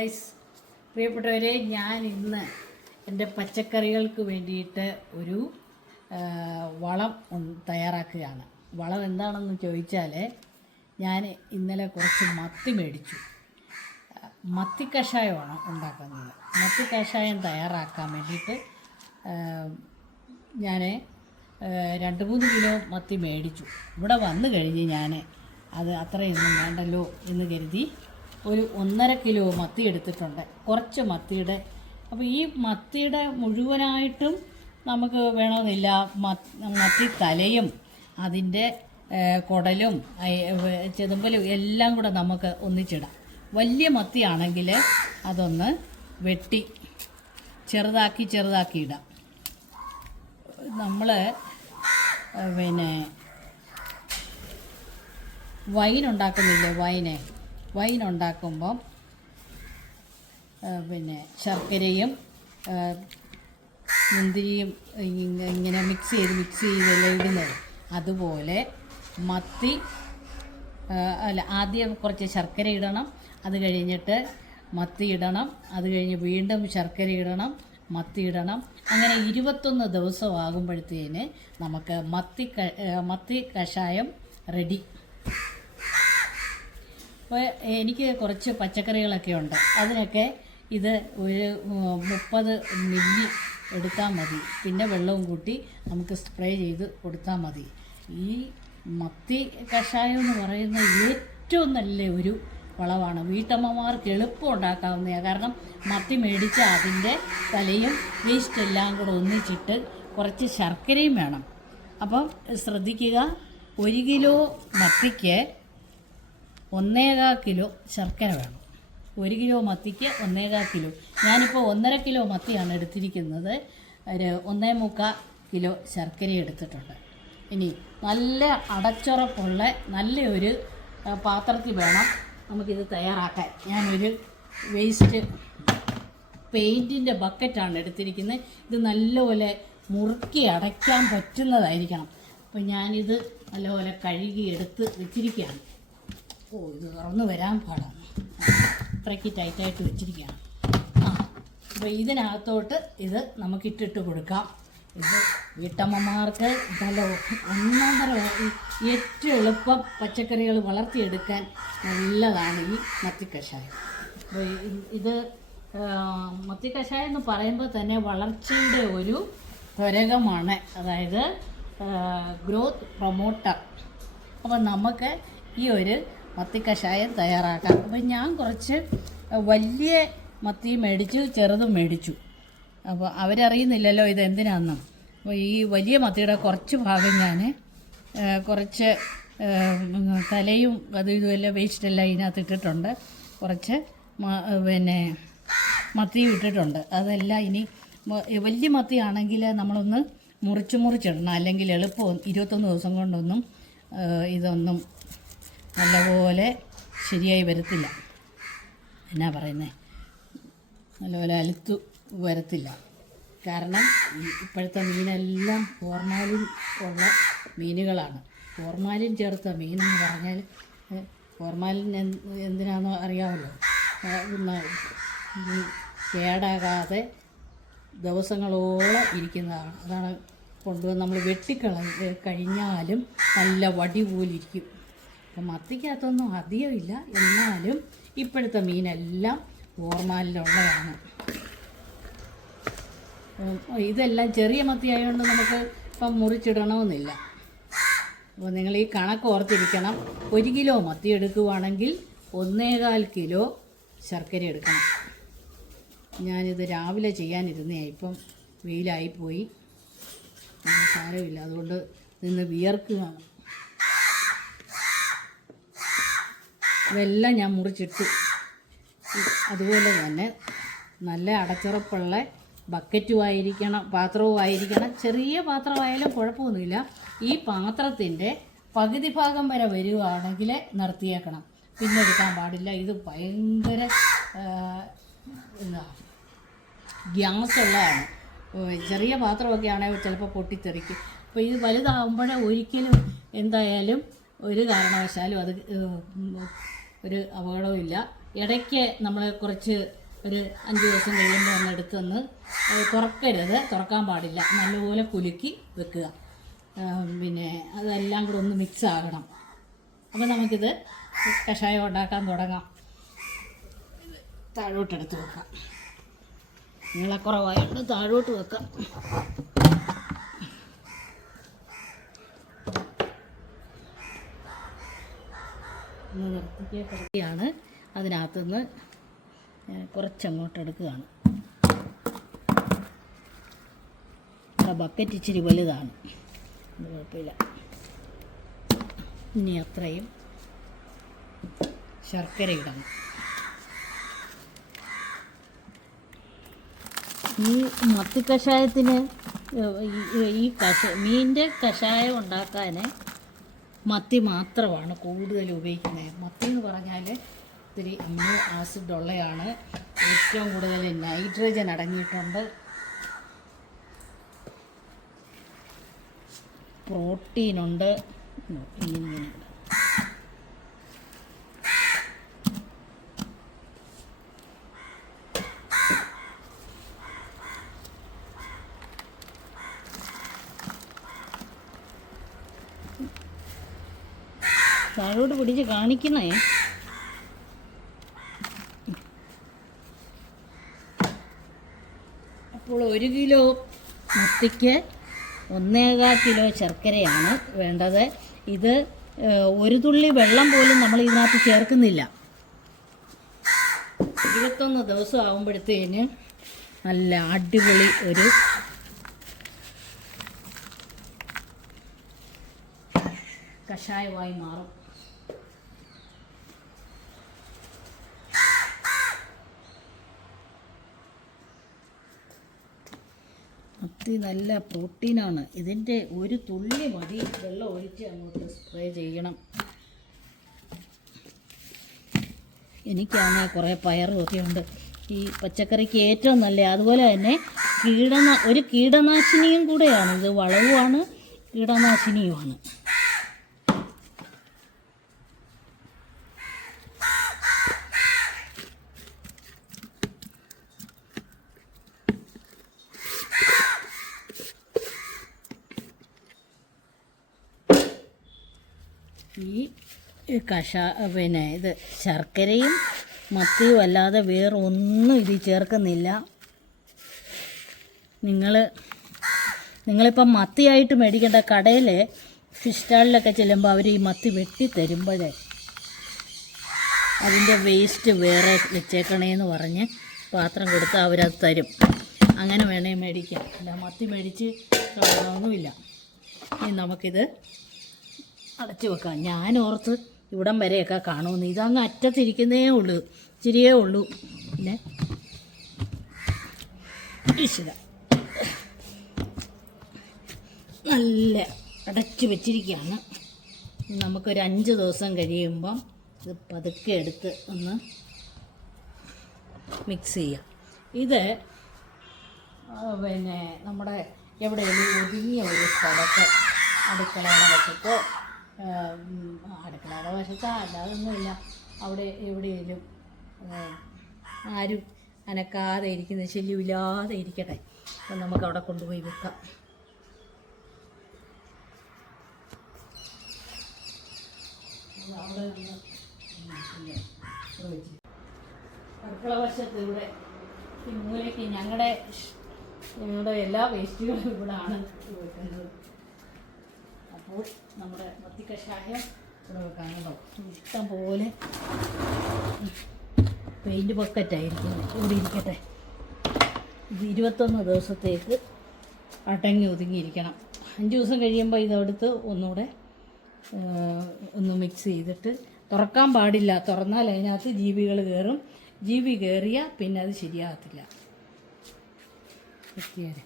Guys പ്രിയപ്പെട്ടവരെ ഞാൻ ഇന്ന് എന്റെ പച്ചക്കറികൾക്ക് വേണ്ടിയിട്ട് ഒരു വളം തയ്യാറാക്കുകയാണ്. വളം എന്താണെന്ന് ചോദിച്ചാൽ ഞാൻ ഇന്നലെ കുറച്ച് മത്തി മേടിച്ചു. മത്തി കഷായമാണ് ഉണ്ടാക്കുന്നത്. മത്തി കഷായം തയ്യാറാക്കാൻ വേണ്ടിയിട്ട് ഞാൻ രണ്ട് മൂന്ന് കിലോ മത്തി മേടിച്ചു. ഇവിടെ വന്നു കഴിഞ്ഞ് ഞാൻ അത് അത്രയൊന്നും വേണ്ടല്ലോ എന്ന് കരുതി ഒരു ഒന്നര കിലോ മത്തി എടുത്തിട്ടുണ്ട്. കുറച്ച് മത്തിയുടെ. അപ്പോൾ ഈ മത്തിയുടെ മുഴുവനായിട്ടും നമുക്ക് വേണമെന്നില്ല. മത്തി തലയും അതിന്റെ കുടലും ചെതുമ്പലും എല്ലാം കൂടെ നമുക്ക് ഒന്നിച്ചിടാം. വലിയ മത്തിയാണെങ്കിൽ അതൊന്ന് വെട്ടി ചെറുതാക്കി ചെറുതാക്കി ഇടാം. നമ്മൾ പിന്നെ വൈൻ ഉണ്ടാക്കുന്നില്ലേ വൈന്? വൈൻ ഉണ്ടാക്കുമ്പം പിന്നെ ശർക്കരയും മുന്തിരിയും ഇങ്ങനെ മിക്സ് ചെയ്ത് മിക്സ് ചെയ്തല്ലേ ഇടുന്നത്. അതുപോലെ മത്തി അല്ല ആദ്യം കുറച്ച് ശർക്കര ഇടണം. അത് കഴിഞ്ഞിട്ട് മത്തി ഇടണം. അത് കഴിഞ്ഞ് വീണ്ടും ശർക്കര ഇടണം മത്തി ഇടണം. അങ്ങനെ ഇരുപത്തൊന്ന് ദിവസം ആകുമ്പോഴത്തേന് നമുക്ക് മത്തി മത്തി കഷായം റെഡി അപ്പോൾ എനിക്ക് കുറച്ച് പച്ചക്കറികളൊക്കെ ഉണ്ട്. അതിനൊക്കെ ഇത് ഒരു മുപ്പത് മില്ലി എടുത്താൽ മതി. പിന്നെ വെള്ളവും കൂട്ടി നമുക്ക് സ്പ്രേ ചെയ്ത് കൊടുത്താൽ മതി. ഈ മത്തി കഷായം എന്ന് പറയുന്ന ഏറ്റവും നല്ല ഒരു വളമാണ്. വീട്ടമ്മമാർക്ക് എളുപ്പം ഉണ്ടാക്കാവുന്നതാണ് കാരണം മത്തി മേടിച്ച് അതിന്റെ തലയും വേസ്റ്റ് എല്ലാം കൂടെ ഒന്നിച്ചിട്ട് കുറച്ച് ശർക്കരയും വേണം. അപ്പം ശ്രദ്ധിക്കുക ഒരു കിലോ മത്തിക്ക് ഒന്നേകാൽ കിലോ ശർക്കര വേണം. ഒരു കിലോ മത്തിക്ക് ഒന്നേകാൽ കിലോ. ഞാനിപ്പോൾ ഒന്നര കിലോ മത്തിയാണ് എടുത്തിരിക്കുന്നത്. ഒരു ഒന്നേ മുക്കാൽ കിലോ ശർക്കര എടുത്തിട്ടുണ്ട്. ഇനി നല്ല അടച്ചുറപ്പുള്ള നല്ല ഒരു ആ, പാത്രത്തിൽ വേണം നമുക്കിത് തയ്യാറാക്കാൻ. ഞാനൊരു വേസ്റ്റ് പെയിന്റിന്റെ ബക്കറ്റാണ് എടുത്തിരിക്കുന്നത്. ഇത് നല്ലപോലെ മുറുക്കി അടയ്ക്കാൻ പറ്റുന്നതായിരിക്കണം. അപ്പോൾ ഞാനിത് നല്ലപോലെ കഴുകി എടുത്ത് വെച്ചിരിക്കുകയാണ്. ഓ ഇത് തുറന്ന് വരാൻ പാടാണ് അത്രയ്ക്ക് ടൈറ്റായിട്ട് വെച്ചിരിക്കുകയാണ്. ആ അപ്പോൾ ഇതിനകത്തോട്ട് ഇത് നമുക്ക് ഇട്ടിട്ട് കൊടുക്കാം. ഇത് വീട്ടമ്മമാർക്ക് നല്ല ഒന്നാന്തര ഏറ്റവും എളുപ്പം പച്ചക്കറികൾ വളർത്തിയെടുക്കാൻ നല്ലതാണ് ഈ മത്തിക്കഷായം. ഇത് മത്തിക്കഷായം എന്ന് പറയുമ്പോൾ തന്നെ വളർച്ചയുടെ ഒരു ത്വരകമാണ് അതായത് ഗ്രോത്ത് പ്രൊമോട്ടർ അപ്പോൾ നമുക്ക് ഈ ഒരു മത്തി കഷായം തയ്യാറാക്കാം. അപ്പം ഞാൻ കുറച്ച് വലിയ മത്തി മേടിച്ചു ചെറുതും മേടിച്ചു. അപ്പോൾ അവരറിയുന്നില്ലല്ലോ ഇത് എന്തിനാണെന്നും. അപ്പോൾ ഈ വലിയ മത്തിയുടെ കുറച്ച് ഭാഗം ഞാൻ കുറച്ച് തലയും അതും ഇതുമെല്ലാം വേസ്റ്റെല്ലാം ഇതിനകത്ത് ഇട്ടിട്ടുണ്ട്. കുറച്ച് പിന്നെ മത്തിയും ഇട്ടിട്ടുണ്ട്. അതെല്ലാം ഇനി വലിയ മത്തിയാണെങ്കിൽ നമ്മളൊന്ന് മുറിച്ച് മുറിച്ചിടണം. അല്ലെങ്കിൽ എളുപ്പം ഇരുപത്തൊന്ന് ദിവസം കൊണ്ടൊന്നും ഇതൊന്നും നല്ലപോലെ ശരിയായി വരത്തില്ല. എന്നാ പറയുന്നത് നല്ലപോലെ അലുത്തു വരത്തില്ല. കാരണം ഇപ്പോഴത്തെ മീനെല്ലാം ഫോർമാലിൻ ഉള്ള മീനുകളാണ്. ഫോർമാലിൻ ചേർത്ത മീനെന്ന് പറഞ്ഞാൽ ഫോർമാലിൻ എന്തിനാണെന്നോ അറിയാമല്ലോ. കേടാകാതെ ദിവസങ്ങളോളം ഇരിക്കുന്നതാണ്. അതാണ് കൊണ്ടുവന്ന് നമ്മൾ വെട്ടിക്കള കഴിഞ്ഞാലും നല്ല വടി പോലിരിക്കും മത്തിക്കകത്തൊന്നും അധികമില്ല. എന്നാലും ഇപ്പോഴത്തെ മീനെല്ലാം ഓർമാലിലുള്ളതാണ് ഇതെല്ലാം ചെറിയ മത്തി ആയതുകൊണ്ട് നമുക്ക് ഇപ്പം മുറിച്ചിടണമെന്നില്ല അപ്പോൾ നിങ്ങൾ ഈ കണക്ക് ഓർത്തിരിക്കണം. ഒരു കിലോ മത്തി എടുക്കുവാണെങ്കിൽ ഒന്നേകാൽ കിലോ ശർക്കര എടുക്കണം. ഞാനിത് രാവിലെ ചെയ്യാനിരുന്നേ ഇപ്പം വെയിലായിപ്പോയി. സാരമില്ല. അതുകൊണ്ട് നിന്ന് വിയർക്കുകയാണ് ഇതെല്ലാം ഞാൻ മുറിച്ചിട്ടു. അതുപോലെ തന്നെ നല്ല അടച്ചുറപ്പുള്ള ബക്കറ്റും ആയിരിക്കണം പാത്രവും ആയിരിക്കണം ചെറിയ പാത്രമായാലും കുഴപ്പമൊന്നുമില്ല. ഈ പാത്രത്തിന്റെ പകുതി ഭാഗം വരെ വരികയാണെങ്കിൽ നിർത്തിയേക്കണം. പിന്നെ എടുക്കാൻ പാടില്ല. ഇത് ഭയങ്കര എന്താ ഗ്യാസുള്ളതാണ്. ചെറിയ പാത്രമൊക്കെ ആണെങ്കിൽ ചിലപ്പോൾ പൊട്ടിത്തെറിക്കും. അപ്പോൾ ഇത് വലുതാകുമ്പോഴേ ഒരിക്കലും എന്തായാലും ഒരു കാരണവശാലും അത് ഒരു അപകടവും ഇല്ല. ഇടയ്ക്ക് നമ്മൾ കുറച്ച് ഒരു അഞ്ച് ദിവസം കഴിയുമ്പോൾ ഒന്ന് എടുത്തൊന്ന് തുറക്കരുത്. തുറക്കാൻ പാടില്ല. നല്ലപോലെ കുലുക്കി വെക്കുക. പിന്നെ അതെല്ലാം കൂടെ ഒന്ന് മിക്സ് ആകണം. അപ്പോൾ നമുക്കിത് കഷായം ഉണ്ടാക്കാൻ തുടങ്ങാം. താഴോട്ടെടുത്ത് വെക്കാം. നീളക്കുറവായിട്ട് താഴോട്ട് വെക്കാം. ഒന്ന് നിർത്തിക്ക് കിടത്തിയാണ് അതിനകത്തുനിന്ന് കുറച്ചങ്ങോട്ട് എടുക്കുകയാണ് ബക്കറ്റ് ഇച്ചിരി വലുതാണ്. കുഴപ്പമില്ല. ഇനി അത്രയും ശർക്കര ഇടണം. ഈ മത്തി കഷായത്തിന് ഈ- കഷ മീനിന്റെ കഷായം ഉണ്ടാക്കാൻ മത്തി മാത്രമാണ് കൂടുതൽ ഉപയോഗിക്കുന്നത്. മത്തി എന്ന് പറഞ്ഞാൽ ഒത്തിരി അമിനോ ആസിഡ് ഉള്ളതാണ് ഏറ്റവും കൂടുതൽ നൈട്രജൻ അടങ്ങിയിട്ടുണ്ട്. പ്രോട്ടീനുണ്ട് ഇങ്ങനെ. താഴോട്ട് പിടിച്ച് കാണിക്കണേ അപ്പോൾ ഒരു കിലോ മുത്തിക്ക് ഒന്നേകാൽ കിലോ ശർക്കരയാണ് വേണ്ടത്. ഇത് ഒരു തുള്ളി വെള്ളം പോലും നമ്മൾ ഇതിനകത്ത് ചേർക്കുന്നില്ല. ഇരുപത്തൊന്ന് ദിവസം ആകുമ്പോഴത്തേന് നല്ല അടിപൊളി ഒരു കഷായമായി മാറും. മത്തി നല്ല പ്രോട്ടീനാണ്. ഇതിന്റെ ഒരു തുള്ളി മതി. വെള്ളം ഒഴിച്ച് അങ്ങോട്ട് സ്പ്രേ ചെയ്യണം. എനിക്കാണെങ്കിൽ കുറേ പയറും ഒക്കെ ഉണ്ട്. ഈ പച്ചക്കറിക്ക് ഏറ്റവും നല്ല അതുപോലെ തന്നെ കീടനാ ഒരു കീടനാശിനിയും കൂടെയാണ്. ഇത് വളവുമാണ് കീടനാശിനിയുമാണ്. ഈ കഷ പിന്നെ ഇത് ശർക്കരയും മത്തിയും അല്ലാതെ വേറെ ഒന്നും ഇതിൽ ചേർക്കുന്നില്ല. നിങ്ങൾ നിങ്ങളിപ്പം മത്തിയായിട്ട് മേടിക്കേണ്ട കടയിൽ ഫിഷ് സ്റ്റാളിലൊക്കെ ചെല്ലുമ്പോൾ അവർ ഈ മത്തി വെട്ടി തരുമ്പോഴേ അതിന്റെ വേസ്റ്റ് വേറെ വെച്ചേക്കണേന്ന് പറഞ്ഞ് പാത്രം കൊടുത്ത് അവരത് തരും. അങ്ങനെ വേണേ മേടിക്കാം അല്ല മത്തി മേടിച്ച് കളയണമെന്നുമില്ല. ഇനി നമുക്കിത് അടച്ചു വെക്കാം. ഞാൻ ഓർത്ത് ഇവിടം വരെയൊക്കെ കാണുമെന്ന്. ഇതങ്ങ് അറ്റത്തിരിക്കുന്നേ ഉള്ളൂ. ഇച്ചിരിയേ ഉള്ളൂ. പിന്നെ? ഈശ്വര. നല്ല അടച്ചു വെച്ചിരിക്കുകയാണ്. നമുക്കൊരു അഞ്ച് ദിവസം കഴിയുമ്പം ഇത് പതുക്കെ എടുത്ത് ഒന്ന് മിക്സ് ചെയ്യാം. ഇത് പിന്നെ നമ്മുടെ എവിടെയെങ്കിലും ഒതുങ്ങിയ ഒരു സ്ഥലത്ത് അടുക്കളയുടെ വശത്തോ അടുക്കളയുടെ വശത്ത് അല്ലാതൊന്നുമില്ല അവിടെ എവിടെയെങ്കിലും ആരും അനക്കാതെ ഇരിക്കുന്ന ശല്യമില്ലാതെ ഇരിക്കട്ടെ. അപ്പം നമുക്ക് അവിടെ കൊണ്ടുപോയി വെക്കാം. അടുക്കള വശത്ത് ഇവിടെ മൂലയ്ക്ക് ഞങ്ങളുടെ ഞങ്ങളുടെ എല്ലാ വേസ്റ്റുകളും ഇവിടെ ആണ് വെക്കുന്നത് അപ്പോൾ നമ്മുടെ മത്തി കഷായം ഇവിടെ വെക്കാനുണ്ടോ ഇഷ്ടം പോലെ പെയിന്റ് ബക്കറ്റായിരിക്കുന്നത് ഇവിടെ ഇരിക്കട്ടെ. ഇത് ഇരുപത്തൊന്ന് ദിവസത്തേക്ക് അടങ്ങി ഒതുങ്ങിയിരിക്കണം. അഞ്ച് ദിവസം കഴിയുമ്പോൾ ഇതെടുത്ത് ഒന്നുകൂടെ ഒന്ന് മിക്സ് ചെയ്തിട്ട് തുറക്കാൻ പാടില്ല. തുറന്നാൽ അതിനകത്ത് ജീവികൾ കയറും. ജീവി കയറിയാൽ പിന്നെ അത് ശരിയാകത്തില്ല. എത്തിയാൽ